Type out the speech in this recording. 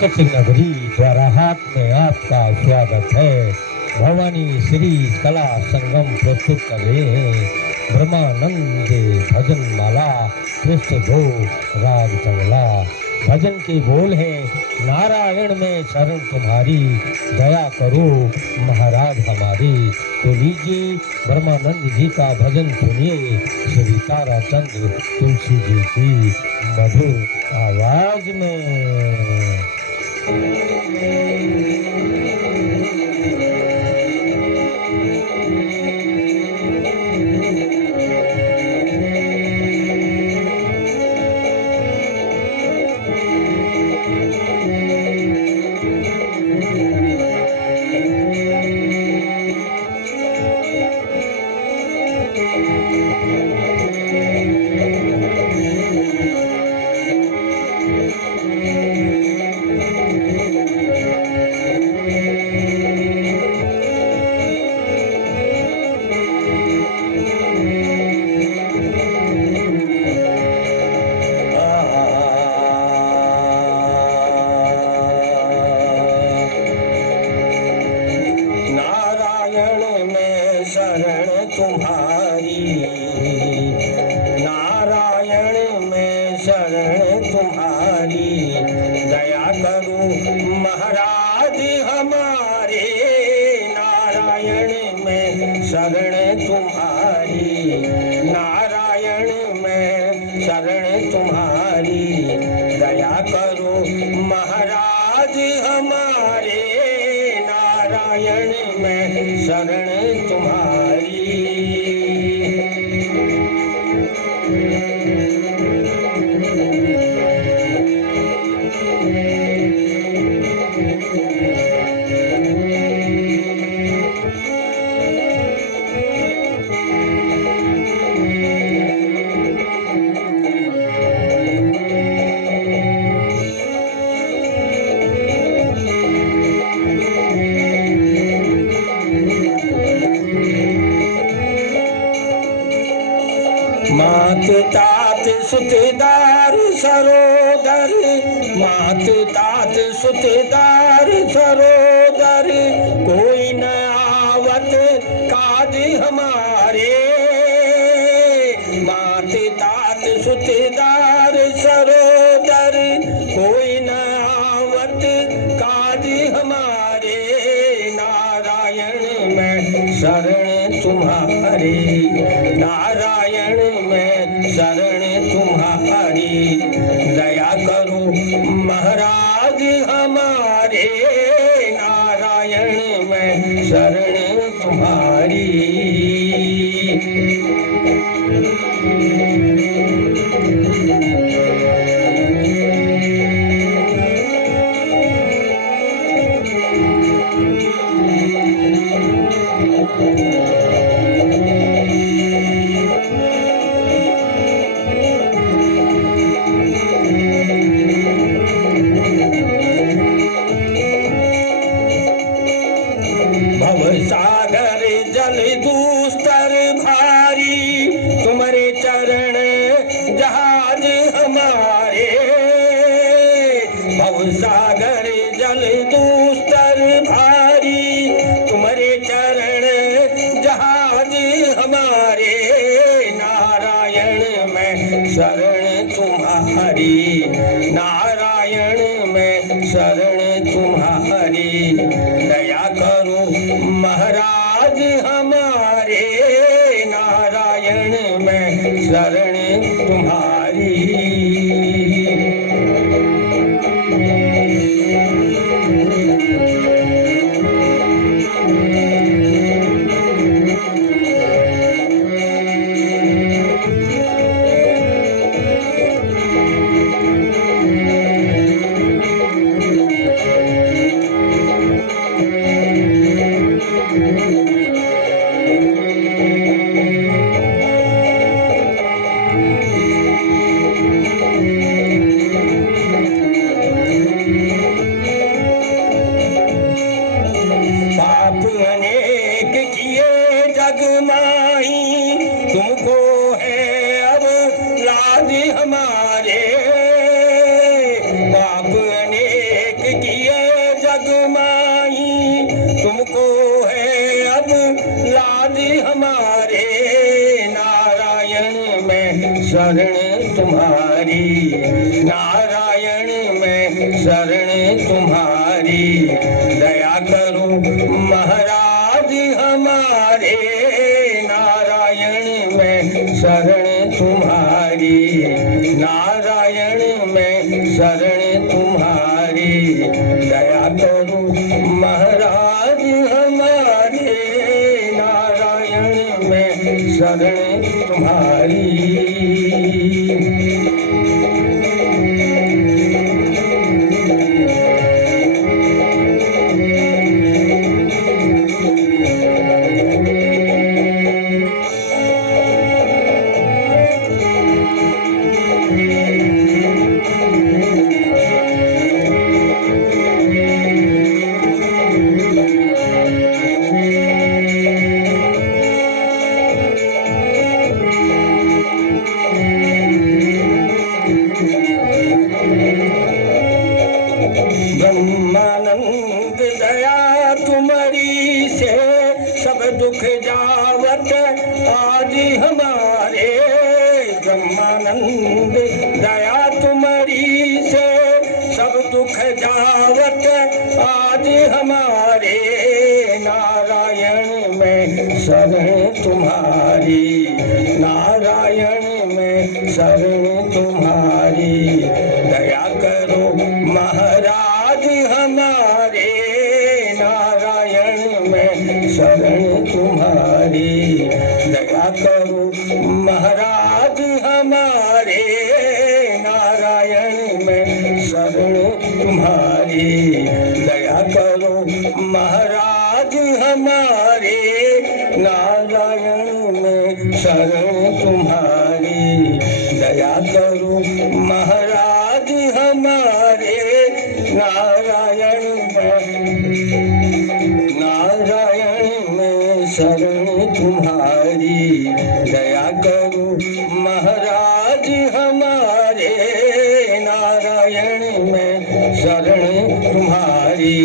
पंकज नगरी द्वाराहाट में आपका स्वागत है। भवानी श्री कला संगम प्रस्तुत कर रहे हैं ब्रह्मानंद भजन माला पृष्ठभो राग चंगला। भजन के बोल हैं, नारायण में शरण तुम्हारी, दया करो महाराज हमारी। तो लीजिए ब्रह्मानंद जी का भजन सुनिए, श्री ताराचंद तुलसी जी की मधुर आवाज में। नारायण में शरण तुम्हारी, दया करो महाराज हमारे। नारायण में शरण तुम्हारी, नारायण में शरण तुम्हारी, दया करो महाराज हमारे। नारायण में शरण तुम्हारी। मात तात सुतदार सरोदर, मात तात सुतदार सरोदर, कोई न आवत काज हमारे। मात तात सुतदार सरोदर, कोई न आवत काज हमारे। नारायण में शरण तुम्हारी, नारायण में शरण तुम्हारी, दया करो महाराज हमारे। नारायण में शरण तुम्हारी। भवसागर जल दूस्तर भारी, तुम्हारे चरण जहाज हमारे। भवसागर जल दूस्तर भारी, तुम्हारे चरण जहाज हमारे। नारायण में शरण तुम्हारी, नारायण में शरण तुम्हारी, दया करो महाराज हमारे। नारायण में शरण तुम्हारी। तुमको है अब लाज हमारे, पाप अनेक हमारे नारायण में शरण तुम्हारी नारायण में शरण तुम्हारी दया करो महाराज हमारे नारायण में शरण तुम्हारी नारायण में शरण तुम्हारी दया करो महाराज हमारे नारायण में शरण तुम्हारी ब्रह्मानंद दया तुम्हारी से सब दुख जावत आज हमारे ब्रह्मानंद दया तुम्हारी से सब दुख जावत आज हमारे नारायण में शरण तुम्हारी नारायण में शरण तुम्हारी दया करो महाराज हमारे नारायण में शरण तुम्हारी दया करो महाराज हमारे नारायण में शरण तुम्हारी दया करो महाराज हमारे नारायण में शरण तुम्हारी दया करो महाराज हमारे नारायण में शरण तुम्हारी दया करो महाराज हमारे नारायण में शरण तुम्हारी